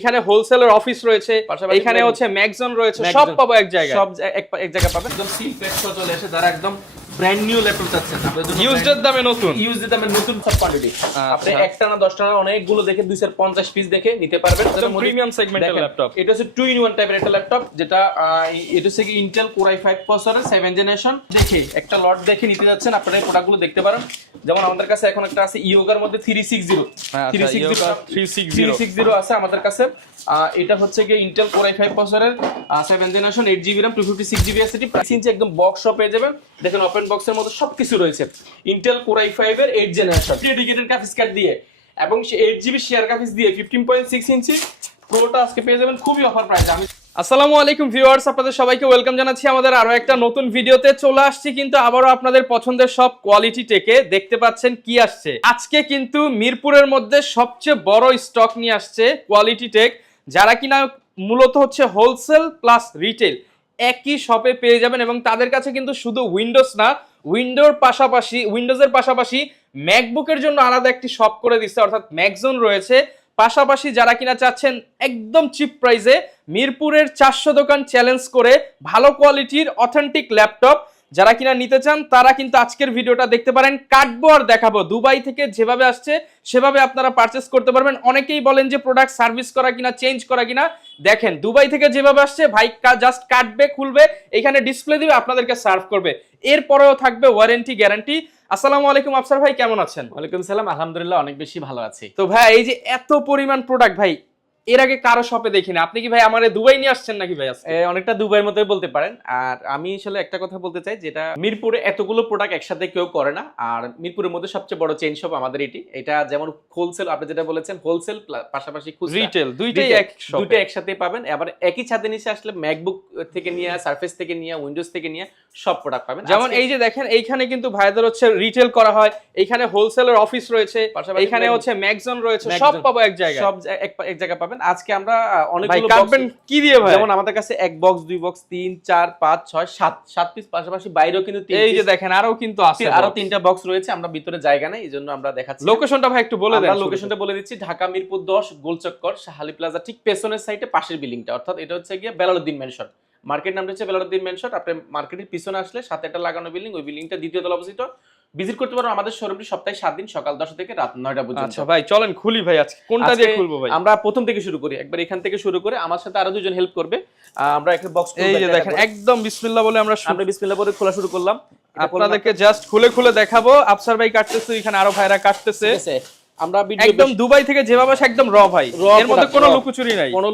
এখানে হোলসেলের অফিস রয়েছে, এখানে হচ্ছে ম্যাগজন রয়েছে, সব পাবো এক জায়গায়, সব এক জায়গায় পাবেন। একদম সিল প্যাক সহ চলে এসে যারা একদম ব্র্যান্ড নিউ ল্যাপটপ চাচ্ছেন, আপনাদের জন্য ইউজড দামে নতুন, ইউজড দামে নতুন সব কোয়ান্টিটি। আপনি একটা না 10টা না অনেকগুলো দেখে 250 পিস দেখে নিতে পারবেন। একদম প্রিমিয়াম সেগমেন্টের ল্যাপটপ। এটা হচ্ছে 2 in 1 টাইপের একটা ল্যাপটপ, যেটা এটা হচ্ছে কি ইন্টেল কোর i5 প্রসেসরের 7 জেনারেশন। দেখে একটা লট দেখে নিতে যাচ্ছেন, আপনারা এই প্রোডাক্টগুলো দেখতে পারেন। যেমন আমাদের কাছে এখন একটা আছে ইয়োগার মধ্যে 360 আছে আমাদের কাছে। এটা হচ্ছে কি ইন্টেল কোর i5 প্রসেসরের 7 generation 8GB RAM 256GB SSD, 5 ইঞ্চি একদম বক্স সহ পেয়ে যাবেন। দেখেন ওপেন বক্সের মধ্যে সবকিছু রয়েছে। ইন্টেল কোর i5 এর 8 জেনারেশন ডেডিকেটেড গ্রাফিক্স কার্ড দিয়ে এবং 8GB শেয়ার গ্রাফিক্স দিয়ে 15.6 ইঞ্চি প্রোটা আজকে পেয়ে যাবেন খুবই অফার প্রাইসে। আসসালামু আলাইকুম ভিউয়ার্স, আপনাদের সবাইকে ওয়েলকাম জানাচ্ছি আমাদের আরো একটা নতুন ভিডিওতে। চলে আসছি কিন্তু আবারও আপনাদের পছন্দের সব কোয়ালিটি টেকে। দেখতে পাচ্ছেন কি আসছে আজকে, কিন্তু মিরপুরের মধ্যে সবচেয়ে বড় স্টক নিয়ে আসছে কোয়ালিটি টেক, যারা কিনা মূলত হচ্ছে হোলসেল প্লাস রিটেল একই শপে পেয়ে যাবেন। এবং তাদের কাছে কিন্তু শুধু উইন্ডোজ না, উইন্ডোজের পাশাপাশি ম্যাকবুকের জন্য আলাদা একটি শপ করে দিচ্ছে, অর্থাৎ ম্যাকজন রয়েছে। পাশাপাশি যারা কিনা চাচ্ছেন একদম চিপ প্রাইসে মিরপুরের 400 দোকান চ্যালেঞ্জ করে ভালো কোয়ালিটির অথেন্টিক ল্যাপটপ যারা কিনা নিতে চান, তারা কিন্তু আজকের ভিডিওটা দেখতে পারেন। কাটবো আর দেখাবো, দুবাই থেকে যেভাবে আসছে সেভাবে আপনারা পারচেস করতে পারবেন। অনেকেই বলেন যে প্রোডাক্ট সার্ভিস করা কিনা, চেঞ্জ করা কিনা। দেখেন দুবাই থেকে যেভাবে আসছে, ভাই জাস্ট কাটবে, খুলবে, এখানে ডিসপ্লে দিবে, আপনাদেরকে সার্ভ করবে। এরপরেও থাকবে ওয়ারেন্টি গ্যারান্টি। আসসালামু আলাইকুম আফসার ভাই, কেমন আছেন? ওয়ালাইকুম সালাম, আলহামদুলিল্লাহ অনেক বেশি ভালো আছি। তো ভাই এই যে এত পরিমাণ প্রোডাক্ট, ভাই এর আগে কারো শপে দেখিনি, আপনি কি ভাই আমারে দুবাই নিয়ে আসছেন নাকি ভাই? অনেকটা দুবাইয়ের মতোই বলতে পারেন। আর আমি আসলে একটা কথা বলতে চাই, যেটা মিরপুরে এতগুলো প্রোডাক্ট একসাথে কেউ করে না। আর মিরপুরের মধ্যে সবচেয়ে বড় চেইন শপ আমাদের এটা যেমন হোলসেল, আপনি যেটা বলেছেন হোলসেল পাশাপাশি রিটেল, দুইটাই একসাথে পাবেন। আবার একই ছাদে নিচে আসলে ম্যাকবুক থেকে নিয়ে, সারফেস থেকে নিয়ে, উইন্ডোজ থেকে নিয়ে সব প্রোডাক্ট পাবেন। যেমন এই যে দেখেন, এইখানে কিন্তু ভাইদের হচ্ছে রিটেল করা হয়, এইখানে হোলসেলের অফিস রয়েছে, এখানে হচ্ছে ম্যাগজন রয়েছে, সব পাবো এক জায়গায়, সব এক জায়গায় পাবেন। আজকে আমরা অনেকগুলো কাটবেন কি দিয়ে ভাই? যেমন আমাদের কাছে 1 বক্স 2 বক্স 3 4 5 6 7 পিস, পাশাপাশি বাইরেও কিন্তু 3 এই যে দেখেন আরো কিন্তু আছে, আরো 3টা বক্স রয়েছে। আমরা ভিতরে জায়গা নাই, এইজন্য আমরা দেখাচ্ছি। লোকেশনটা ভাই একটু বলে দেন। লোকেশনটা বলে দিচ্ছি, ঢাকা মিরপুর 10 গোলচক্কর শাহালি প্লাজা ঠিক পেছনের সাইডে পাশের বিল্ডিংটা, অর্থাৎ এটা হচ্ছে গিয়ে বেলালউদ্দিন মেনশন। মার্কেট নামটা হচ্ছে বেলালউদ্দিন মেনশন। আপনি মার্কেটের পিছনে আসলে সাথে একটা লাগানো বিল্ডিং, ওই বিল্ডিংটা দ্বিতীয় তলা অবস্থিত। ভিজিট করতে পারো আমাদের শোরুমটি সপ্তাহে 7 দিন সকাল 10 থেকে রাত 9টা পর্যন্ত। আচ্ছা ভাই চলেন খুলি ভাই, আজকে কোনটা দিয়ে খুলবো ভাই? আমরা প্রথম থেকে শুরু করি, একবার এখান থেকে শুরু করে আমার সাথে আরো দুজন হেল্প করবে। আমরা একটা বক্স, এই যে দেখেন একদম বিসমিল্লাহ বলে আমরা বিসমিল্লাহ বলে খোলা শুরু করলাম। আপনাদেরকে জাস্ট খুলে দেখাবো। আফসার ভাই কাটতেছে, এখানে আরো ভাইরা কাটতেছে। আমরা একদম দুবাই থেকে যেভাবে আসে একদম র ভাই, এর মধ্যে কোনো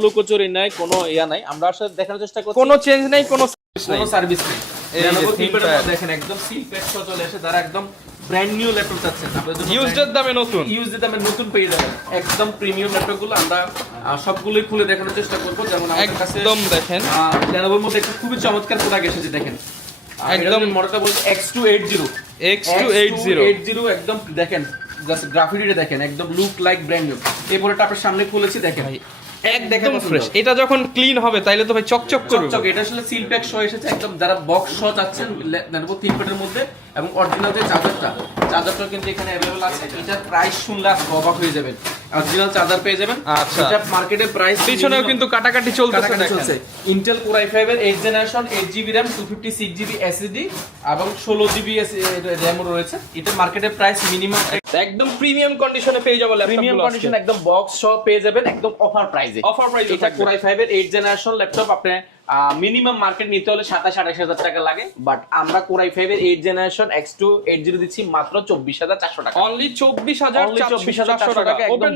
লুকোচুরি নাই, কোনো ইয়া নাই। আমরা আসলে দেখানোর চেষ্টা করছি কোনো চেঞ্জ নাই, কোনো সার্ভিস নেই। দেখেন একদম সিল প্যাক সহ চলে এসে যারা একদম ব্র্যান্ড নিউ ল্যাপটপ চাচ্ছেন, আপনাদের জন্য ইউজড দামে নতুন পেয়ে যাবেন। একদম প্রিমিয়াম ল্যাপটপগুলো আমরা সবগুলোই খুলে দেখানোর চেষ্টা করব। যেমন আমাদের কাছে একদম দেখেন Lenovoর মধ্যে একটা খুবই চমৎকার প্রোডাক্ট এসেছে। দেখেন একদম মডেলটা বলতে X280 একদম দেখেন, জাস্ট গ্রাফিটিটা দেখেন, একদম লুক লাইক ব্র্যান্ড নিউ। এই প্রোডাক্টটা আপনার সামনে খুলেছি, দেখেন একদম ফ্রেশ। এটা যখন ক্লিন হবে তাইলে তো ভাই চকচক করবে। এটা আসলে সিল প্যাক সহ এসেছে, একদম যারা বক্স সহ চাচ্ছেন Lenovo ThinkPad-এর মধ্যে। এবং অরিজিনাল যে চার্জারটা কিন্তু এখানে अवेलेबल আছে। এটার প্রাইস শুনলে অবাক হয়ে যাবেন। অরিজিনাল চার্জার পেয়ে যাবেন। আচ্ছা, এটা মার্কেটের প্রাইস পিছনেও কিন্তু কাটাকাটি চলতেছে। Intel Core i5 এর 8 generation 8GB RAM 256GB SSD এবং 16GB RAM রয়েছে। এটা মার্কেটের প্রাইস মিনিমাম একদম প্রিমিয়াম কন্ডিশনে পেয়ে যাবেন। প্রিমিয়াম কন্ডিশন একদম বক্স সহ পেয়ে যাবেন, একদম অফার প্রাইসে। এটা Core i5 এর 8 জেনারেশন ল্যাপটপ। আপনি মিনিমাম মার্কেট নিতে হলে 27-28 টাকা লাগে, বাট আমরা Core i5 এর 8 জেনারেশন X280 দিচ্ছি মাত্র 24,400 টাকা। অনলি 24,400 টাকা। Open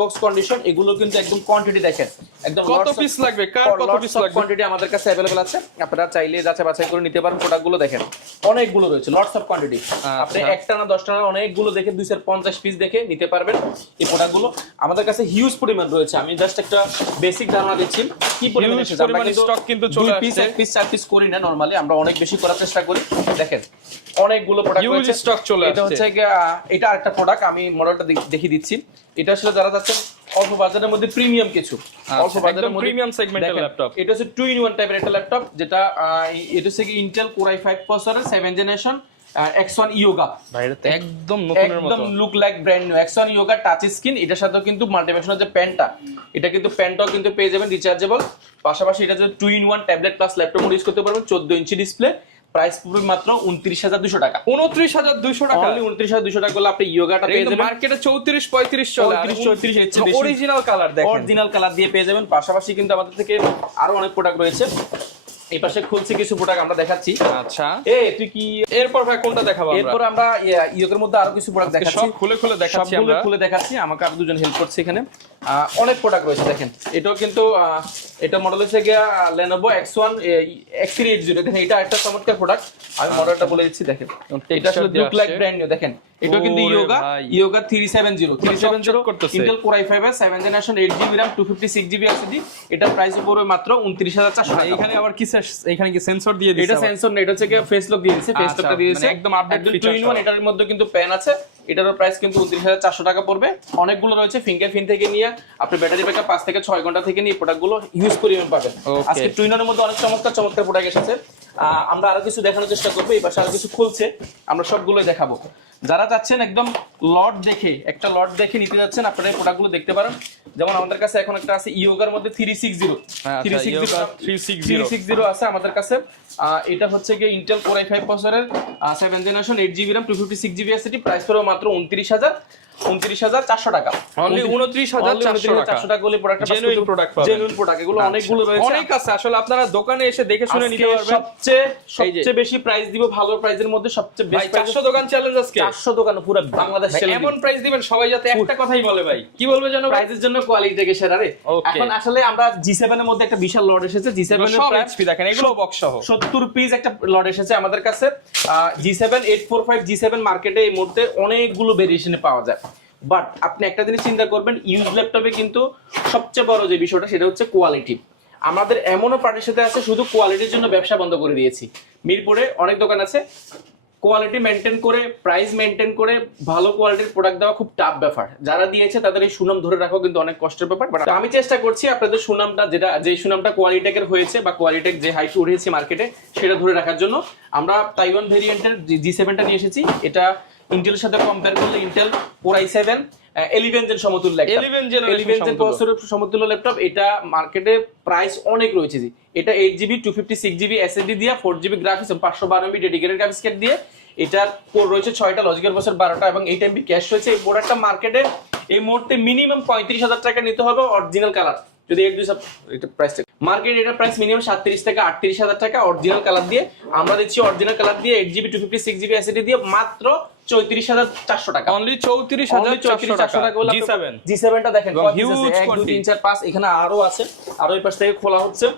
box condition. এগুলো কিন্তু একদম কোয়ান্টিটি দেখেন, একদম কত পিস লাগবে, কার কত পিস লাগবে, কোয়ান্টিটি আমাদের কাছে अवेलेबल আছে। আপনারা চাইলে যাচাই বাছাই করে নিতে পারেন। প্রোডাক্টগুলো দেখেন অনেকগুলো রয়েছে, লটস অফ কোয়ান্টিটি। আপনি একটা না 10টা না অনেকগুলো দেখে 250 পিস দেখে নিতে পারবেন। এই প্রোডাক্টগুলো আমাদের কাছে হিউজ পরিমাণ রয়েছে। আমি জাস্ট একটা বেসিক ধারণা দিচ্ছি কি পরিমাণ এসেছে। আমরা স্টক কিন্তু চলে আসছে, 1 পিস 4 পিস করি না নরমালি, আমরা অনেক বেশি করার চেষ্টা করি। দেখেন অনেকগুলো প্রোডাক্ট রয়েছে, স্টক চলে আসছে। এটা হচ্ছে এটা আরেকটা প্রোডাক্ট, আমি মডেলটা দেখিয়ে দিচ্ছি। এটা আসলে যারা যাচ্ছেন অল্প বাজারের মধ্যে প্রিমিয়াম কিছু, অল্প বাজারের মধ্যে প্রিমিয়াম সেগমেন্টের ল্যাপটপ। এটা হচ্ছে 2 in 1 টাইপের একটা ল্যাপটপ, যেটা এটা হচ্ছে কি ইন্টেল কোর i5 প্রসেসরের 7 জেনারেশন X1 ইয়োগা, ভাই এটা তো একদম নতুনের মতো, একদম look like brand new X1 yoga touch screen. এটার সাথেও কিন্তু মাল্টিফাংশনাল যে প্যান্টটা, এটা কিন্তু প্যান্টটাও কিন্তু পেয়ে যাবেন রিচার্জেবল। পাশাপাশি এটা যে 2-in-1 tablet plus laptop mode use করতে পারবেন। 14 ইঞ্চি ডিসপ্লে, প্রাইস পড়বে মাত্র 29,200 টাকা। 29,200 টাকা, অনলি 29,200 টাকা করলে আপনি ইয়োগাটা পেয়ে যাবেন। মার্কেটে 34-35 চলে, 34 এর চেয়ে বেশি অরিজিনাল কালার দেখেন, অরিজিনাল কালার দিয়ে পেয়ে যাবেন। পাশাপাশি কিন্তু আমাদের থেকে আরো অনেক প্রোডাক্ট রয়েছে। এই পাশে খুলছে কিছু প্রোডাক্ট আমরা দেখাচ্ছি। আচ্ছা তুই কি এরপর ভাই কোনটা দেখাবো আমরা? এরপর আমরা ইয়োগের মধ্যে আরো কিছু প্রোডাক্ট দেখাচ্ছি, সব খুলে খুলে দেখাচ্ছি আমরা, খুলে দেখাচ্ছি। আমাকে আর দুজন হেল্প করছে এখানে। অনেক প্রোডাক্ট রয়েছে দেখেন। এটাও কিন্তু এটা মডেল হচ্ছে গিয়া Lenovo X1 X380। দেখেন এটা একটা চমৎকার প্রোডাক্ট, আমি মডেলটা বলে দিচ্ছি দেখেন। এটা আসলে লুক লাইক ব্র্যান্ড নিউ। দেখেন এটা কিন্তু ইয়োগা 370 করতেছে, Intel Core i5 এর 7th generation 8GB RAM 256GB SSD। এটা প্রাইস পড়বে মাত্র 29,400 টাকা। এখানে আবার কি এখানে কি সেন্সর দিয়ে দিয়েছে? এটা সেন্সর না, এটা হচ্ছে ফেস লক দিয়ে দিয়েছে, ফেস লকটা দিয়ে দিয়েছে একদম আপডেট ফিচার। 2-in-1 এটার মধ্যে কিন্তু প্যান আছে। এটার প্রাইস কিন্তু 29,400 টাকা পড়বে। অনেকগুলো রয়েছে, ফিঙ্গারপ্রিন্ট থেকে নিয়ে আপনি ব্যাটারি ব্যাকআপ 5 থেকে 6 ঘন্টা থেকে নিয়ে প্রোডাক্টগুলো ইউজ করিয়ে পাবেন। আজকে 2-in-1 এর মধ্যে অনেক চমৎকার চমৎকার প্রোডাক্ট এসেছে। আমরা আরো কিছু দেখানোর চেষ্টা করবো। এই পাশে আরো কিছু খুলছে, আমরা সবগুলোই দেখাবো। যারা চাচ্ছেন একদম লট দেখে, একটা লট দেখে নিতে যাচ্ছেন, আপনারা এই প্রোডাক্টগুলো দেখতে পারেন। যেমন আমাদের কাছে এখন একটা আছে ইয়োগার মধ্যে 360 আছে আমাদের কাছে। এটা হচ্ছে গিয়ে Intel Core i5 প্রসেসরের 7th generation 8GB RAM 256GB SSD। Price পড়বে মাত্র 29,400 টাকা। অনলি 29,400 টাকা হলে প্রোডাক্টটা জেনুইন প্রোডাক্ট পাবেন। জেনুইন প্রোডাক্ট, এগুলো অনেকগুলো রয়েছে, অনেক আছে। আসলে আপনারা দোকানে এসে দেখে শুনে নিতে পারবেন। সবচেয়ে বেশি প্রাইস দিব, ভালো প্রাইসের মধ্যে সবচেয়ে বেশি 400 দোকান চ্যালেঞ্জ আজকে। 400 দোকান পুরো বাংলাদেশ চ্যালেঞ্জ। এমন প্রাইস দিবেন সবাই যাতে একটা কথাই বলে ভাই, কি বলবে জানো? প্রাইসের জন্য কোয়ালিটি থেকে সেরা রে। এখন আসলে আমরা G7 এর মধ্যে একটা বিশাল লট এসেছে। G7 এর প্রাইস দেখেন, এগুলো বক্স সহ 70 পিস একটা লট এসেছে আমাদের কাছে। G7 845 G7 মার্কেটে এই মুহূর্তে অনেকগুলো ভেরিয়েশনে পাওয়া যায়। বাট আপনি একটা জিনিস চিন্তা করবেন, ইউজ ল্যাপটপে কিন্তু সবচেয়ে বড় যে বিষয়টা সেটা হচ্ছে কোয়ালিটি। আমাদের এমনও পার্টির সাথে আছে শুধু কোয়ালিটির জন্য ব্যবসা বন্ধ করে দিয়েছি। মিরপুরে অনেক দোকান আছে, কোয়ালিটি মেনটেন করে, প্রাইস মেনটেন করে ভালো কোয়ালিটির প্রোডাক্ট দেওয়া খুব টাফ ব্যাপার। যারা দিয়েছে তাদের এই সুনাম ধরে রাখা কিন্তু অনেক কষ্টের ব্যাপার। বাট আমি চেষ্টা করছি আপনাদের সুনামটা, যে সুনামটা কোয়ালিটেকের হয়েছে বা কোয়ালিটেক যে হাইট উঠেছে মার্কেটে, সেটা ধরে রাখার জন্য আমরা তাইওয়ান ভেরিয়েন্টের G7টা নিয়ে এসেছি। এটা ইন্টেলের সাথে কম্পেয়ার করলে ইন্টেল Core i7 11 জেন সমতুল্য, 11 জেন প্রসেসরের সমতুল্য ল্যাপটপ। এটা মার্কেটে প্রাইস অনেক রয়েছে। এটা 8GB 256GB SSD দিয়ে 4GB graphics 512MB dedicated graphics card দিয়ে। এটার কোর রয়েছে 6টা, লজিক্যাল প্রসেসর 12টা এবং 8MB ক্যাশ রয়েছে। এই প্রোডাক্টটা মার্কেটে এই মুহূর্তে মিনিমাম 35,000 টাকা নিতে হবে অরিজিনাল কালার। যদি এটা প্রাইস মার্কেট, এটা প্রাইস মিনিমাম 37 থেকে 38,000 টাকা অরিজিনাল কালার দিয়ে। আমরা দিচ্ছি অরিজিনাল কালার দিয়ে 8GB 256GB SSD দিয়ে মাত্র 34,400 টাকা। অনলি 34,400 টাকা। G7টা দেখেন, হিউজ 1 2 3 4 5 এখানে আরো আছে, আরো এই পাশ থেকে খোলা হচ্ছে।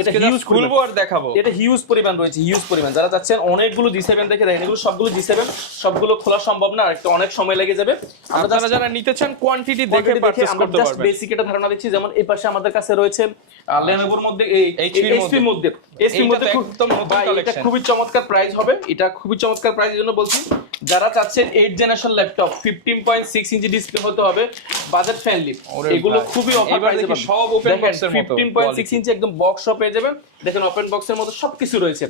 এটা হিউজ খুলবো আর দেখাবো। এটা হিউজ পরিমাণ রয়েছে, হিউজ পরিমাণ। যারা চাচ্ছেন অনেকগুলো G7 দেখে দেখেন, এগুলো সবগুলো G7, সবগুলো খোলা সম্ভব না, আর অনেক সময় লেগে যাবে। আপনারা যারা নিতে চান কোয়ান্টিটি দেখে পারচেজ করতে পারবেন। জাস্ট বেসিক এটা ধারণা দিচ্ছি। যেমন এই পাশে আমাদের কাছে রয়েছে Lenovoর মধ্যে HP এর মধ্যে একদম নতুন কালেকশন। এটা খুবই চমৎকার প্রাইস হবে, এটা খুবই চমৎকার প্রাইসের জন্য বলছি। যারা চাচ্ছেন 8th generation laptop 15.6 inch display হতে হবে, বাজেট ফ্রেন্ডলি, এগুলো খুবই অফার প্রাইসে পাবেন। সব ওপেন বক্সের মতো 15.6 ইঞ্চি একদম বক্স সহ পেয়ে যাবেন। দেখেন ওপেন বক্সের মতো সবকিছু রয়েছে।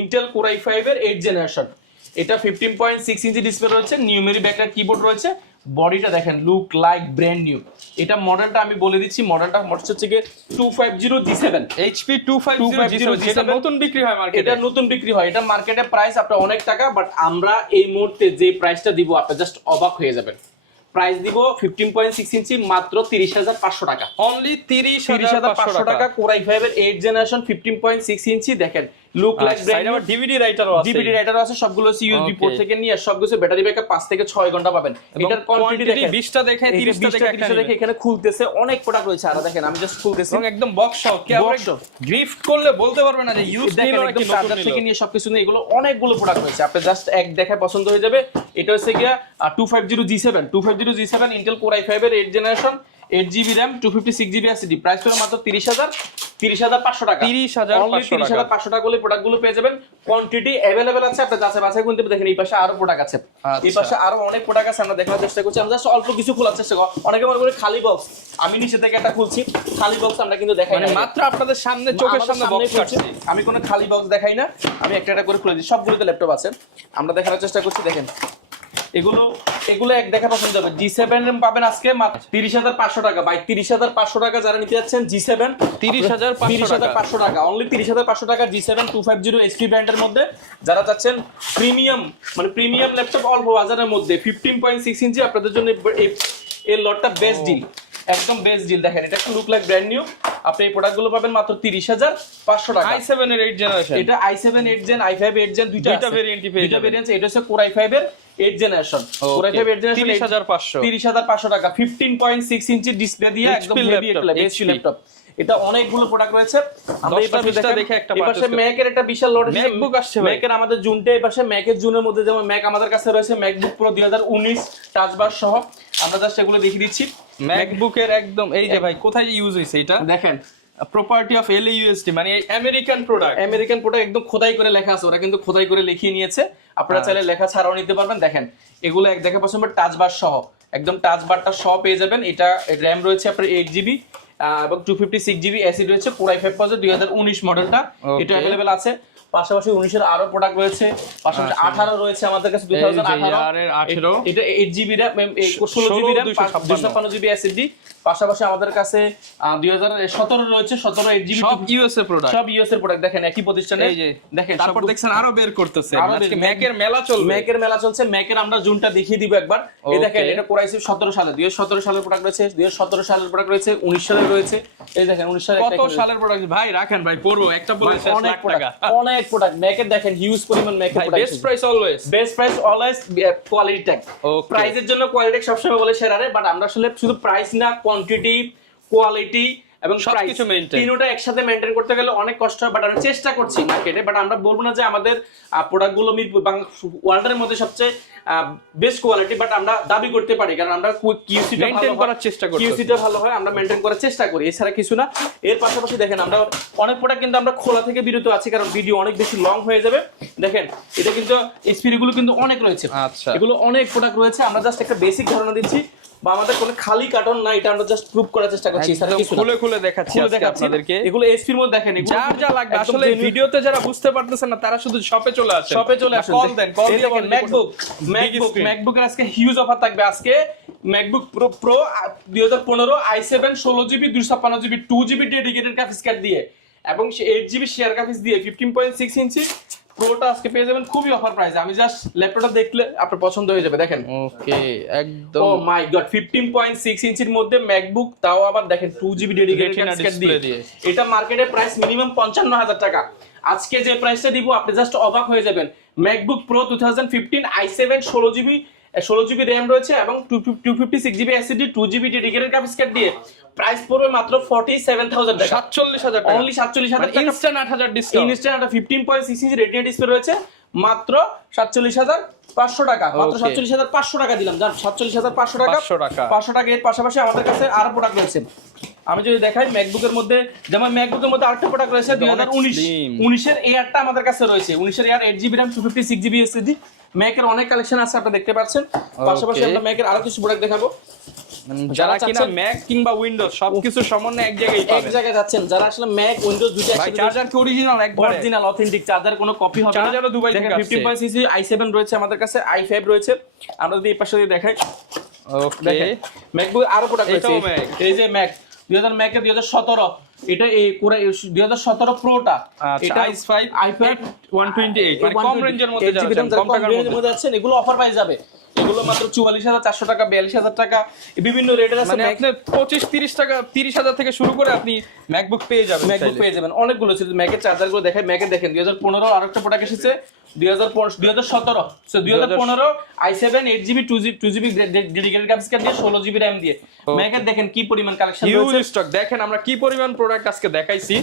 Intel Core i5 এর 8th জেনারেশন, এটা 15.6 ইঞ্চি ডিসপ্লে রয়েছে, নিউমেরিক ব্যাকলাইট কিবোর্ড রয়েছে। বডিটা দেখেন, লুক লাইক ব্র্যান্ড নিউ। এটা মডেলটা আমি বলে দিচ্ছি, মডেলটা হচ্ছে কি 250 G7 HP 250 যেটা নতুন বিক্রি হয় মার্কেটে। এটা নতুন বিক্রি হয়, এটা মার্কেটে প্রাইস আপনার অনেক টাকা। বাট আমরা এই মুহূর্তে যে প্রাইসটা দিব আপনি জাস্ট অবাক হয়ে যাবেন। প্রাইস দিব 15.6 ইঞ্চি মাত্র 30,500 টাকা। অনলি 30,500 টাকা। Core i5 এর 8th জেনারেশন 15.6 ইঞ্চি। দেখেন look like brand new. DVD রাইটারও আছে, ডিভিডি রাইটারও আছে। সবগুলো USB পোর্ট থেকে নিয়ে সবগুলো ব্যাটারি ব্যাকআপ 5 থেকে 6 ঘন্টা পাবেন। এটার কোয়ান্টিটি দেখেন, 20টা দেখে 30টা দেখে এখানে খুলতেছে, অনেক প্রোডাক্ট রয়েছে। আর দেখেন আমি জাস্ট খুলতেছি, এবং একদম বক্স সহ। গিফট করলে বলতে পারবে না যে ইউজ নিলো নাকি নতুন নিলো। থেকে নিয়ে সবকিছু নিয়ে এগুলো অনেকগুলো প্রোডাক্ট রয়েছে। আপনি জাস্ট এক দেখায় পছন্দ হয়ে যাবে। এটা হচ্ছে গিয়া 250 G7 Intel Core i5 এর 8th generation, 8GB RAM 256GB SSD price করে মাত্র 30,500 টাকা। 30,500 টাকা করে প্রোডাক্টগুলো পেয়ে যাবেন। কোয়ান্টিটি अवेलेबल আছে, আপনি যাচাই বাছাই করতে দেখেন। এই পাশে আরো প্রোডাক্ট আছে, এই পাশে আরো অনেক প্রোডাক্ট আছে, আমরা দেখার চেষ্টা করছি। আমরা জাস্ট অল্প কিছু খোলার চেষ্টা করি। অনেকে মনে করে খালি বক্স, আমি নিচে থেকে একটা খুলছি, খালি বক্স আমরা কিন্তু দেখাই না, মানে মাত্র আপনাদের সামনে চোখের সামনে বক্স আছে। আমি কোনো খালি বক্স দেখাই না, আমি একটা একটা করে খুলে দিই। সবগুলোতে ল্যাপটপ আছে, আমরা দেখার চেষ্টা করছি। দেখেন এগুলো এক দেখা পছন্দ হবে। G7 পাবেন আজকে মাত্র 30,500 টাকা। ভাই 30,500 টাকা যারা নিতে যাচ্ছেন G7 30,500 টাকা, অনলি 30,500 টাকা G7 250 HP ব্র্যান্ডের মধ্যে যারা চাচ্ছেন প্রিমিয়াম, মানে প্রিমিয়াম ল্যাপটপ অল্প বাজারের মধ্যে 15.6 ইঞ্চি, আপনাদের জন্য এই লটটা বেস্ট ডিল, একদম বেস্ট ডিল। দেখেন এটা লুক লাইক ব্র্যান্ড নিউ। আপনি এই প্রোডাক্টগুলো পাবেন মাত্র 30,500 টাকা। i7 এর 8 জেনারেশন, এটা i7 8 জেন, i5 8 জেন, দুইটা ভেরিয়েন্টই পেয়ে যাবেন। ভেরিয়েন্ট। এটা হচ্ছে Core i5 এর 8 জেনারেশন, Core i5 8 জেনারেশন 30,500 টাকা। 15.6 ইঞ্চি ডিসপ্লে দিয়ে একদম হেভি একটা ল্যাপটপ। এটা অনেকগুলো প্রোডাক্ট রয়েছে। আমরা এই পাশে দেখে একটা পাশে ম্যাকের একটা বিশাল লট ম্যাকবুক আসছে ভাই। ম্যাকের আমাদের জুনটে এই পাশে ম্যাকের জুনের মধ্যে যেমন ম্যাক আমাদের কাছে রয়েছে ম্যাকবুক প্রো 2019 টাচ বার সহ, আমরা জাস্ট এগুলো দেখিয়ে দিচ্ছি। ম্যাকবুকের একদম এই যে ভাই কোথায় ইউজ হইছে এটা দেখেন, প্রপার্টি অফ LAUSD, মানে আমেরিকান প্রোডাক্ট একদম খোদাই করে লেখা আছে, ওরা কিন্তু খোদাই করে লিখিয়ে নিয়েছে। আপনারা চাইলে লেখা ছাড়াও নিতে পারবেন। দেখেন এগুলো এক দেখা পছন্দ টাচ বার সহ, একদম টাচ বারটা সহ পেয়ে যাবেন। এটা র‍্যাম রয়েছে আপনার 8GB এবং 256GB SSD রয়েছে। Core i5 2019 মডেলটা, এটা अवेलेबल আছে। পাশাপাশি 19 এর আরো প্রোডাক্ট রয়েছে, পাশাপাশি 18 রয়েছে আমাদের কাছে 2018 এটা 8GB RAM 16GB RAM 256GB SSD। পাশাপাশি আমাদের কাছে 2017 রয়েছে 17 8GB, সব ইউএস এর প্রোডাক্ট, সব ইউএস এর প্রোডাক্ট। দেখেন একই প্রতিষ্ঠানে, এই যে দেখেন তারপর দেখছেন আরো বের করতেছে। আজকে ম্যাকের মেলা চলবে, ম্যাকের মেলা চলছে। ম্যাকের আমরা জুনটা দেখিয়ে দিব একবার। এই দেখেন এটা Core i5 17 সালে, 2017 সালের প্রোডাক্ট রয়েছে, 2017 সালের প্রোডাক্ট রয়েছে, 19 সালের রয়েছে। এই দেখেন 19 সালের কত সালের প্রোডাক্ট ভাই রাখেন ভাই, পড়বো একটা বলে শেষ লাখ টাকা। অনেক প্রোডাক্ট ম্যাকের দেখেন, হিউজ পরিমাণ ম্যাকের product. Best price always, quality tag. প্রাইসের জন্য কোয়ালিটি সবসময় বলে সেরা রে, বাট আমরা আসলে শুধু প্রাইস না, কোয়ান্টিটি, কোয়ালিটি এবং সবকিছু মেইনটেইন, তিনটা একসাথে মেইনটেইন করতে গেলে অনেক কষ্ট হয়। বাট আমরা চেষ্টা করছি মার্কেটে, বাট আমরা বলবো না যে আমাদের প্রোডাক্টগুলো মিরপুর ওয়ার্ল্ডের মধ্যে সবচেয়ে বেস্ট কোয়ালিটি, বাট আমরা দাবি করতে পারি কারণ আমরা কিউসিটা মেইনটেইন করার চেষ্টা করি, কিউসিটা ভালো হয়, আমরা মেইনটেইন করার চেষ্টা করি, এছাড়া কিছু না। এর পাশাপাশি দেখেন আমরা অনেক প্রোডাক্ট কিন্তু আমরা খোলা থেকে বিরত আছি কারণ ভিডিও অনেক বেশি লং হয়ে যাবে। দেখেন এটা কিন্তু স্পিরিগুলো কিন্তু অনেক রয়েছে, আচ্ছা এগুলো অনেক প্রোডাক্ট রয়েছে। আমরা জাস্ট একটা বেসিক ধারণা দিচ্ছি, বা আমাদের কোনো খালি কার্টন না, এটা আমরা জাস্ট প্রুফ করার চেষ্টা করছি। খুলে দেখাচ্ছি আজকে আপনাদেরকে। এগুলো এসপির মধ্যে দেখেন, যার যা লাগবে আসলে ভিডিওতে যারা বুঝতে পারতেছেন না তারা শুধু শপে চলে আসেন, কল দেন, কল দিয়ে বলেন। ম্যাকবুকের আজকে হিউজ অফার থাকবে। আজকে MacBook pro 2015 i7 16GB 256GB 2GB dedicated graphics card দিয়ে এবং 8GB শেয়ার গ্রাফিক্স দিয়ে 15.6 ইঞ্চি প্রোটা আজকে পেয়ে যাবেন খুবই অফার প্রাইসে। আমি জাস্ট ল্যাপটপটা দেখলে আপনার পছন্দ হয়ে যাবে। দেখেন ওকে একদম, ও মাই গড 15.6 ইঞ্চির মধ্যে ম্যাকবুক, তাও আবার দেখেন 2GB ডেডিকেটেড গ্রাফিক্স কার্ড দিয়ে। এটা মার্কেটে প্রাইস মিনিমাম 55,000 টাকা। আজকে যে প্রাইসটা দিব আপনি জাস্ট অবাক হয়ে যাবেন। MacBook pro 2015 i7 16GB RAM রয়েছে এবং 256GB SSD 2GB dedicated graphics card দিয়ে প্রাইস পড়বে মাত্র 47,000 টাকা, 47,000 টাকা, অনলি 47,000 টাকা, ইনস্ট্যান্ট 8,000 ডিসকাউন্ট। ইনস্ট্যান্ট 15.6 ইঞ্চি রেটিনা ডিসপ্লে রয়েছে মাত্র 47,500 টাকা, মাত্র 47,500 টাকা দিলাম। জান 47,500 টাকা, 500 টাকা। এর পাশাপাশি আমাদের কাছে আরো প্রোডাক্ট রয়েছে। আমি যদি দেখাই ম্যাকবুকের মধ্যে, যেমন ম্যাকবুকের মধ্যে আরেকটা প্রোডাক্ট রয়েছে 2019 এর এয়ারটা আমাদের কাছে রয়েছে, 19 এর air 8GB RAM 256GB SSD। ম্যাকের অনেক কালেকশন আছে আপনারা দেখতে পাচ্ছেন। পাশাপাশি আমরা ম্যাকের আরো কিছু প্রোডাক্ট দেখাবো। যারা কিনা ম্যাক কিংবা উইন্ডোজ সবকিছু সমন্বয়ে এক জায়গায় পাবেন, এক জায়গায় যাচ্ছেন, যারা আসলে ম্যাক উইন্ডোজ দুটো একসাথে, চার্জার কি অরিজিনাল, একবার অরিজিনাল অথেন্টিক চার্জার, কোনো কপি হবে না। চার্জারও দুবাই থেকে আসছে। 15.6 i7 রয়েছে আমাদের কাছে, i5 রয়েছে। আমরা যদি এই পাশে দেখাই, ওকে ম্যাকবুক আরো প্রোডাক্ট রয়েছে। এই যে ম্যাক 2017 এটা এই পুরো 2017 প্রোটা, এটা i5 128 মানে কম রেঞ্জের মধ্যে যাচ্ছেন, কম টাকার মধ্যে যাচ্ছেন, এগুলো অফার পাই যাবে। এগুলো মাত্র 44,400 টাকা, 42,000 টাকা, বিভিন্ন রেটের আছে। মানে আপনি 25-30 টাকা, 30,000 থেকে শুরু করে আপনি ম্যাকবুক পেয়ে যাবেন, অনেকগুলো ছিল। ম্যাকের চার্জারগুলো দেখেন, ম্যাকের দেখেন 2015 আরেকটা প্রোডাক্ট এসেছে, 2015 i7 8GB 2GB dedicated graphics card দিয়ে 16GB RAM দিয়ে। ম্যাকের দেখেন কি পরিমাণ কালেকশন রয়েছে, হিউজ স্টক। দেখেন আমরা কি পরিমাণ প্রোডাক্ট আজকে দেখাইছি।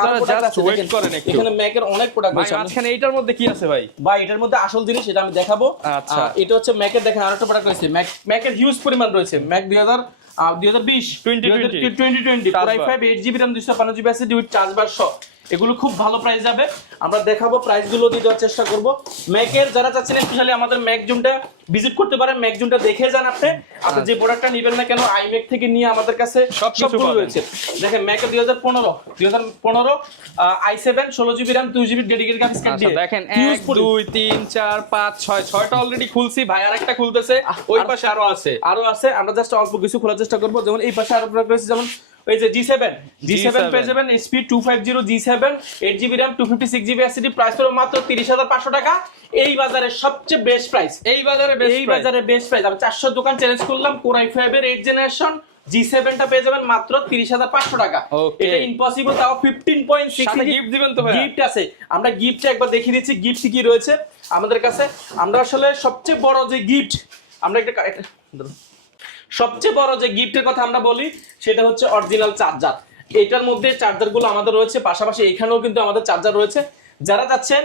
আপনারা জাস্ট ওয়েট করেন একটু। এখানে ম্যাকের অনেক প্রোডাক্ট আছে। মাঝখানে এইটার মধ্যে কি আছে ভাই? ভাই এটার মধ্যে আসল জিনিস, এটা আমি দেখাবো। আচ্ছা এটা হচ্ছে ম্যাকের, দেখেন আরেকটা প্রোডাক্ট রয়েছে, ম্যাকের হিউজ পরিমাণ রয়েছে। Mac 2020 2020 2020 Core i5 8GB RAM 256GB SSD with charger সহ এগুলো খুব ভালো প্রাইস যাবে। আমরা দেখাবো প্রাইস গুলো দিয়ে দেওয়ার চেষ্টা করব। ম্যাকের যারা চাচ্ছেন স্পেশালি আমাদের ম্যাক জোনটা ভিজিট করতে পারেন, ম্যাক জোনটা দেখে যান আপনি যে প্রোডাক্টটা নেবেন না কেন আইম্যাক থেকে নিয়ে আমাদের কাছে সবগুলো রয়েছে। দেখেন ম্যাকের 2015 i7 16GB RAM 2GB dedicated graphics card দিয়ে দেখেন 1 2 3 4 5 6 6টা অলরেডি খুলছি ভাই, আরেকটা খুলতেছে ওই পাশে আরো আছে। আমরা জাস্ট অল্প কিছু খোলার চেষ্টা করব। যেমন এই পাশে আরো প্রোডাক্ট রয়েছে, যেমন এই যে G7 পেয়ে যাবেন SP 250 G7 8GB RAM 256GB SSD price হলো মাত্র 30,500 টাকা। এই বাজারে সবচেয়ে বেস্ট প্রাইস, এই বাজারে বেস্ট প্রাইস। আমি 400 দোকান চ্যালেঞ্জ করলাম। Core i5 এর 8 জেনারেশন G7 টা পেয়ে যাবেন মাত্র 30,500 টাকা। এটা ইম্পসিবল, তাও 15.6 গিফট দিবেন তো ভাই? গিফট আছে, আমরা গিফটটা একবার দেখিয়ে দিচ্ছি গিফট কি রয়েছে আমাদের কাছে। আমরা আসলে সবচেয়ে বড় যে গিফট আমরা সবচেয়ে বড় যে গিফটের কথা আমরা বলি সেটা হচ্ছে অরিজিনাল চার্জার। এটার মধ্যে চার্জারগুলো আমাদের রয়েছে, পাশাপাশি এখানেও কিন্তু আমাদের চার্জার রয়েছে। যারা চাচ্ছেন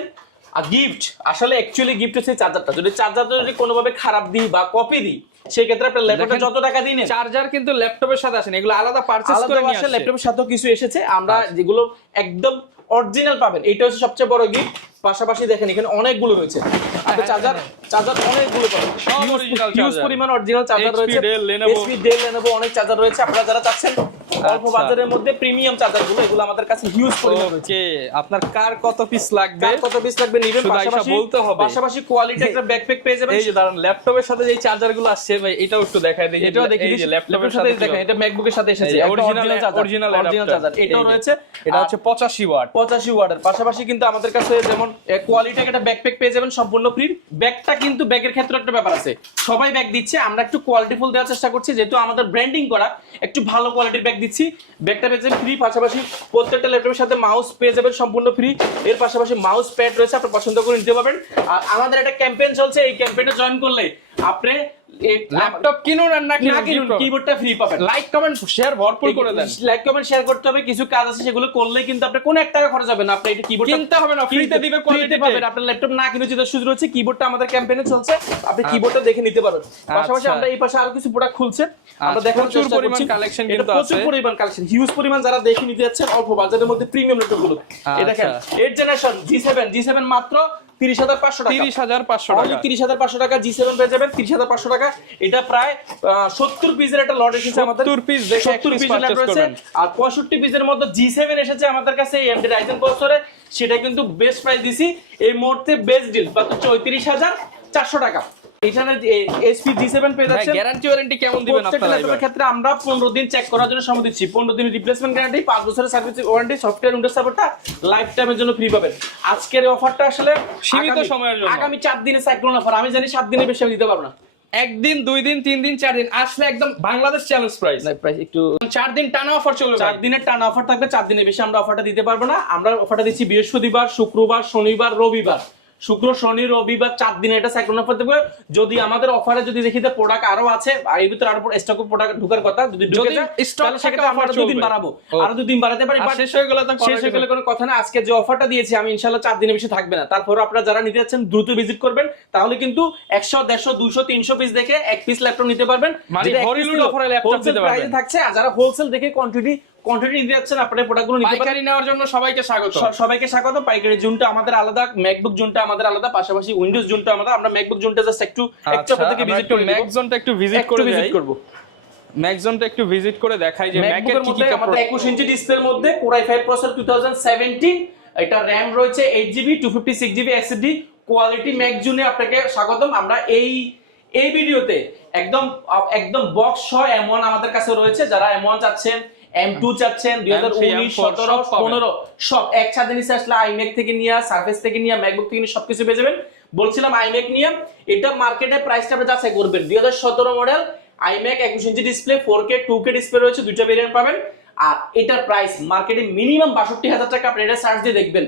গিফট, আসলে অ্যাকচুয়ালি গিফট হচ্ছে চার্জারটা। যদি চার্জারটা যদি কোনোভাবে খারাপ দিই বা কপি দিই, সেই ক্ষেত্রে আপনার ল্যাপটপে যত টাকা দিন চার্জার কিন্তু ল্যাপটপের সাথে আসেন, এগুলো আলাদা পারচেজ করে নিয়ে আসে। ল্যাপটপের সাথেও কিছু এসেছে, আমরা যেগুলো একদম অরিজিনাল পাবেন। এটা হচ্ছে সবচেয়ে বড় গিফট। পাশাপাশি দেখেন এখানে অনেকগুলো রয়েছে, আপনি চার্জার অনেকগুলো পাবেন, সব অরিজিনাল হিউজ পরিমাণ অরিজিনাল চার্জার রয়েছে। HP Dell Lenovo অনেক চার্জার রয়েছে। আপনারা যারা চাচ্ছেন অল্প বাজারের মধ্যে প্রিমিয়াম চার্জারগুলো, এগুলো আমাদের কাছে হিউজ পরিমাণ রয়েছে। আপনার কার কত পিস লাগবে নিবেন, পাশাপাশি বলতে হবে। পাশাপাশি কোয়ালিটি একটা ব্যাকপ্যাক পেয়ে যাবেন। এই যে দাঁড়ান, ল্যাপটপের সাথে যে চার্জারগুলো আসছে ভাই, এটাও একটু দেখায় দিই। এটাও দেখিয়ে দিই, ল্যাপটপের সাথে দেখেন, এটা ম্যাকবুকের সাথে এসেছে অরিজিনাল চার্জার। এটাও রয়েছে, এটা হচ্ছে 85 ওয়াটের। পাশাপাশি কিন্তু আমাদের কাছে যেমন কোয়ালিটি একটা ব্যাকপ্যাক পেয়ে যাবেন সম্পূর্ণ ফ্রি। ব্যাগটা কিন্তু ব্যাগের ক্ষেত্রে একটা ব্যাপার আছে, সবাই ব্যাগ দিচ্ছে, আমরা একটু কোয়ালিটিফুল দেওয়ার চেষ্টা করছি, যেহেতু আমাদের ব্র্যান্ডিং করা, একটু ভালো কোয়ালিটির ব্যাগ দিচ্ছি। ব্যাগটা পেয়ে যাবেন ফ্রি, পাশাপাশি প্রত্যেকটা ল্যাপটপের সাথে মাউস পেয়ে যাবেন সম্পূর্ণ ফ্রি। এর পাশাপাশি মাউস প্যাড রয়েছে, আপনি পছন্দ করে নিতে পারবেন। আর আমাদের একটা ক্যাম্পেইন চলছে, এই ক্যাম্পেইনে জয়েন করলে আপনি ল্যাপটপ কিনুন আর না কিনুন কিবোর্ডটা ফ্রি পাবেন। লাইক কমেন্ট শেয়ার ভরপুর করে দেন। লাইক কমেন্ট শেয়ার করতে হবে, কিছু কাজ আছে সেগুলো করলে কিন্তু আপনি কোনো 1 টাকা খরচ হবে না। আপনি এটা কিবোর্ড কিনতে হবে না, ফ্রিতে দিবে, কোয়ালিটি পাবেন। আপনার ল্যাপটপ না কিনে যেটা সুযোগ রয়েছে, কিবোর্ডটা আমাদের ক্যাম্পেইনে চলছে, আপনি কিবোর্ডটা দেখে নিতে পারবেন। পাশাপাশি আমরা এই পাশে আরো কিছু প্রোডাক্ট খুলছে, আমরা দেখানোর চেষ্টা করছি। পরিমাণ কালেকশন কিন্তু আছে, প্রচুর পরিমাণ কালেকশন, হিউজ পরিমাণ। যারা দেখে নিতে যাচ্ছেন অল্প বাজারের মধ্যে প্রিমিয়াম ল্যাপটপগুলো, এই দেখেন 8 জেনারেশন G7 মাত্র 30,500 টাকা। 30,500 টাকা, 30,500 টাকা G7 পেয়ে যাবেন 30,500 টাকা। এটা প্রায় 70 পিসের একটা লট এসেছে আমাদের, 70 পিস দেখে 70 পিসের লট রয়েছে। আর 65 পিসের মধ্যে G7 এসেছে আমাদের কাছে AMD Ryzen প্রসেসরে, সেটা কিন্তু বেস্ট প্রাইস দিছি এই মুহূর্তে, বেস্ট ডিল মাত্র 34,400 টাকা। এখানে HP G7 পেয়ে যাচ্ছেন। গ্যারান্টি ওয়ারেন্টি কেমন দিবেন আপনারা? ল্যাপটপের ক্ষেত্রে আমরা 15 দিন চেক করার জন্য সময় দিচ্ছি, 15 দিনের রিপ্লেসমেন্ট গ্যারান্টি, 5 বছরের সার্ভিস ওয়ারেন্টি, সফটওয়্যার উইন্ডোজ সাপোর্টটা লাইফ টাইমের জন্য ফ্রি পাবেন। আজকের এই অফারটা আসলে সীমিত সময়ের জন্য, আগামী 4 দিনের সাইক্লোন অফার। আমি জানি 7 দিনের বেশি আমি দিতে পারবো না। একদিন 2 দিন 3 দিন 4 দিন আসলে একদম বাংলাদেশ চ্যালেঞ্জ প্রাইস। প্রাইস একটু 4 দিন টানা অফার চলবে, 4 দিনের টানা অফার থাকবে। 4 দিনের বেশি আমরা অফারটা দিতে পারবো না। আমরা অফারটা দিচ্ছি বৃহস্পতিবার, শুক্রবার, শনিবার, রবিবার। শুক্র, শনি, রবিবার 4 দিনে এটা সাইক্লোন অফার দেবে। যদি আমাদের অফারে যদি দেখিতে প্রোডাক্ট আরো আছে, আর এর ভিতরে আরো স্টক প্রোডাক্ট ঢোকার কথা, যদি ঢুকে যায় তাহলে সেক্ষেত্রে আমরা 2 দিন বাড়াবো, আরো 2 দিন বাড়াতে পারি। শেষ হয়ে গেলে তো শেষ হয়ে গেলে কোনো কথা না। আজকে যে অফারটা দিয়েছি আমি, ইনশাআল্লাহ 4 দিনের বেশি থাকবে না। তারপর আপনারা যারা নিতে যাচ্ছেন দ্রুত ভিজিট করবেন, তাহলে কিন্তু 100 150 200 300 পিস দেখে এক পিস ল্যাপটপ নিতে পারবেন, যেটা হরিলুড অফারে ল্যাপটপ দিতে পারবেন থাকছে। আর যারা হোলসেল দেখে কোয়ান্টিটি নিতে যাচ্ছেন, আপনারা প্রোডাক্টগুলো নিতে পারেন। পাইকারি নেওয়ার জন্য সবাইকে স্বাগত। পাইকারি জোনটা আমাদের আলাদা, ম্যাকবুক জোনটা আমাদের আলাদা, পাশাপাশি উইন্ডোজ জোনটা আমাদের। আমরা ম্যাকবুক জোনটা জাস্ট একটু থেকে ভিজিট করে ম্যাক জোনটা একটু ভিজিট করব। ম্যাক জোনটা একটু ভিজিট করে দেখাই যে ম্যাকের কি কি আমাদের 21 ইঞ্চি ডিসপ্লের মধ্যে Core i5 প্রসেসর 2017, এটা RAM রয়েছে 8GB 256GB SSD quality Mac জোনে আপনাকে স্বাগতম। আমরা এই ভিডিওতে একদম বক্স সহ M1 আমাদের কাছে রয়েছে। যারা M1 চাচ্ছেন, M2 চাচ্ছেন, 2019 17 15 সব একসাথে নিচে আসলে iMac থেকে নিয়ে, সারফেস থেকে নিয়ে, ম্যাকবুক থেকে নিয়ে সবকিছু পেয়ে যাবেন। বলছিলাম iMac নিয়ে, এটা মার্কেটে প্রাইসটা আপনি যাচাই করবেন। 2017 model iMac 21 inch display, 4K 2K display রয়েছে, দুইটা ভেরিয়েন্ট পাবেন। আর এটার প্রাইস মার্কেটে মিনিমাম 62,000 টাকা। আপনি এটা সার্চ দিয়ে দেখবেন।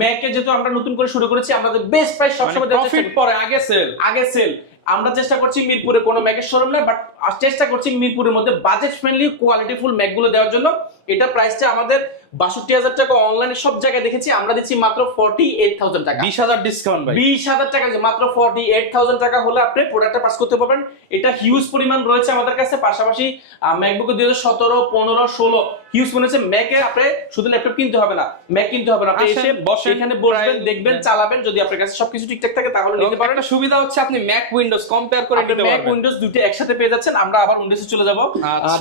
ম্যাকে যেহেতু আমরা নতুন করে শুরু করেছি, আমাদের বেস্ট প্রাইস সবসময় প্রফিট পরে, আগে সেল। আমরা চেষ্টা করছি মিরপুরে কোনো ম্যাকের শোরুম না, বাট চেষ্টা করছি মিরপুরের মধ্যে বাজেট ফ্রেন্ডলি কোয়ালিটিফুল ম্যাকগুলো দেওয়ার জন্য। এটা প্রাইসটা আমাদের ৬২,০০০ টাকা অনলাইনে সব জায়গায় দেখেছি, আমরা দিচ্ছি মাত্র 48,000 টাকা। 20,000 ডিসকাউন্ট ভাই। 20,000 টাকা, মাত্র 48,000 টাকা হলে আপনি প্রোডাক্টটা পাস করতে পারবেন। এটা হিউজ পরিমাণ রয়েছে আমাদের কাছে। পাশাপাশি ম্যাকবুক 2017, 15, 16 হিউজ মনে হচ্ছে। ম্যাকে আপনি শুধু ল্যাপটপ কিনতে হবে না, ম্যাক কিনতে হবে না, আপনি এসে বসে এখানে বসবেন, দেখবেন, চালাবেন। যদি আপনার কাছে সবকিছু ঠিকঠাক থাকে তাহলে নিতে পারেন। একটা সুবিধা হচ্ছে আপনি ম্যাক উইন্ডোজ কম্পেয়ার করে নিতে পারবেন। ম্যাক উইন্ডোজ দুটো একসাথে পেয়ে যাচ্ছেন। আমরা আবার উইন্ডোজে চলে যাব।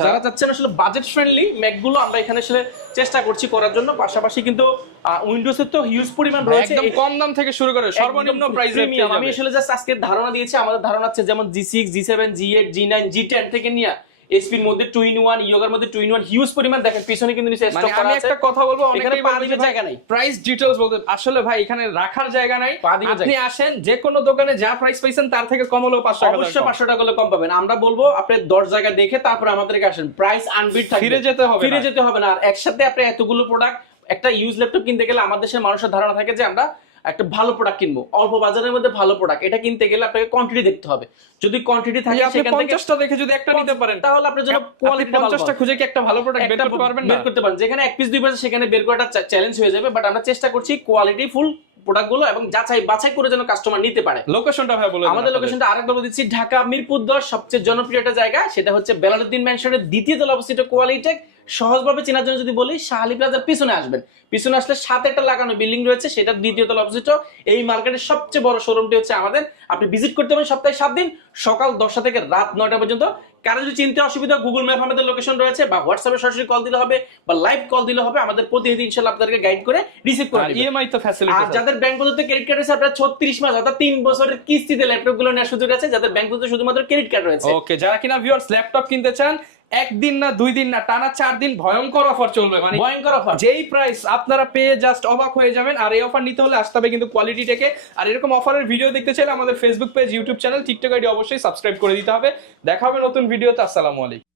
যারা চাচ্ছেন আসলে বাজেট ফ্রেন্ডলি ম্যাকগুলো, আমরা এখানে আসলে চেষ্টা করছি করার জন্য। পাশাপাশি কিন্তু উইন্ডোজের তো হিউজ পরিমাণ রয়েছে, একদম কম দাম থেকে শুরু করে সর্বনিম্ন প্রাইসে। আমি আসলে জাস্ট আজকে ধারণা দিয়েছি। আমাদের ধারণা আছে যেমন G6, G7, G8, G9, G10 থেকে নিয়ে এসপির মধ্যে 2-in-1, ইয়োগার মধ্যে 2-in-1 হিউজ পরিমাণ দেখেন পিছনে কিন্তু নিচে স্টক করা আছে। আমি একটা কথা বলবো, অনেকেই বলবে জায়গা নাই, প্রাইস ডিটেইলস বলতে। আসলে ভাই এখানে রাখার জায়গা নাই। আপনি আসেন যে কোনো দোকানে যা প্রাইস পাইছেন তার থেকে কম হলেও 500 টাকা, অবশ্যই 500 টাকা হলে কম পাবেন। আমরা বলবো আপনি 10 জায়গা দেখে তারপর আমাদেরকে আসেন, প্রাইস আনবিট থাকবে, ফিরে যেতে হবে না। আর একসাথে আপনি এতগুলো প্রোডাক্ট, একটা ইউজ ল্যাপটপ কিনতে গেলে আমাদের দেশের মানুষের ধারণা থাকে যে আমরা একটা ভালো প্রোডাক্ট কিনবো, অল্প বাজারের মধ্যে ভালো প্রোডাক্ট। এটা কিনতে গেলে আপনাকে কোয়ান্টিটি দেখতে হবে। যদি কোয়ান্টিটি থাকে সেখান থেকে 50টা দেখে যদি একটা নিতে পারেন তাহলে আপনার জন্য কোয়ালিটি 50টা খুঁজে কি একটা ভালো প্রোডাক্ট বের করতে পারবেন না? বের করতে পারেন। যেখানে এক পিস দুই পিস সেখানে বের করাটা চ্যালেঞ্জ হয়ে যাবে। বাট আমরা চেষ্টা করছি কোয়ালিটি ফুল প্রোডাক্টগুলো এবং যাচাই বাছাই করে যেন কাস্টমার নিতে পারে। লোকেশনটা ভাই বলে দেন। আমাদের লোকেশনটা আরেকবার বলে দিচ্ছি, ঢাকা মিরপুর 10 সবচেয়ে জনপ্রিয় একটা জায়গা, সেটা হচ্ছে বেলালউদ্দিন ম্যানশনের দ্বিতীয় তলায় অবস্থিত কোয়ালিটেক। সহজভাবে চেনার জন্য যদি বলি, শাহালি প্লাজার পিছনে আসবেন, পিছনে আসলে সাথে একটা লাগানো বিল্ডিং রয়েছে, সেটার দ্বিতীয় তলায় অবস্থিত। এই মার্কেটের সবচেয়ে বড় শোরুমটি হচ্ছে আমাদের। আপনি ভিজিট করতে পারেন সপ্তাহে 7 দিন, সকাল 10টা থেকে রাত 9টা পর্যন্ত। কারো যদি চিনতে অসুবিধা, গুগল ম্যাপ আমাদের লোকেশন রয়েছে, বা হোয়াটসঅ্যাপে সরাসরি কল দিলে হবে, বা লাইভ কল দিলে হবে। আমাদের প্রতিনিধি ইনশাআল্লাহ আপনাদেরকে গাইড করে রিসিভ করে দিবে। ইএমআই তো ফ্যাসিলিটি। আর যাদের ব্যাংক পদ্ধতিতে ক্রেডিট কার্ড আছে, আপনারা 36 মাস অর্থাৎ 3 বছরের কিস্তিতে ল্যাপটপগুলো নেওয়ার সুযোগ আছে, যাদের ব্যাংক পদ্ধতিতে শুধুমাত্র ক্রেডিট কার্ড রয়েছে। ওকে, যারা কিনা ভিউয়ার্স ল্যাপটপ কিনতে চান, একদিন না 2 দিন না টানা 4 দিন ভয়ঙ্কর অফার চলবে। মানে ভয়ঙ্কর অফার, যেই প্রাইস আপনারা পেয়ে জাস্ট অবাক হয়ে যাবেন। আর এই অফার নিতে হলে আসতে হবে কিন্তু কোয়ালিটি টেকে। আর এরকম অফারের ভিডিও দেখতে চাইলে আমাদের Facebook page, YouTube channel, TikTok ID অবশ্যই সাবস্ক্রাইব করে দিতে হবে। দেখা হবে নতুন ভিডিওতে। আসসালামু আলাইকুম।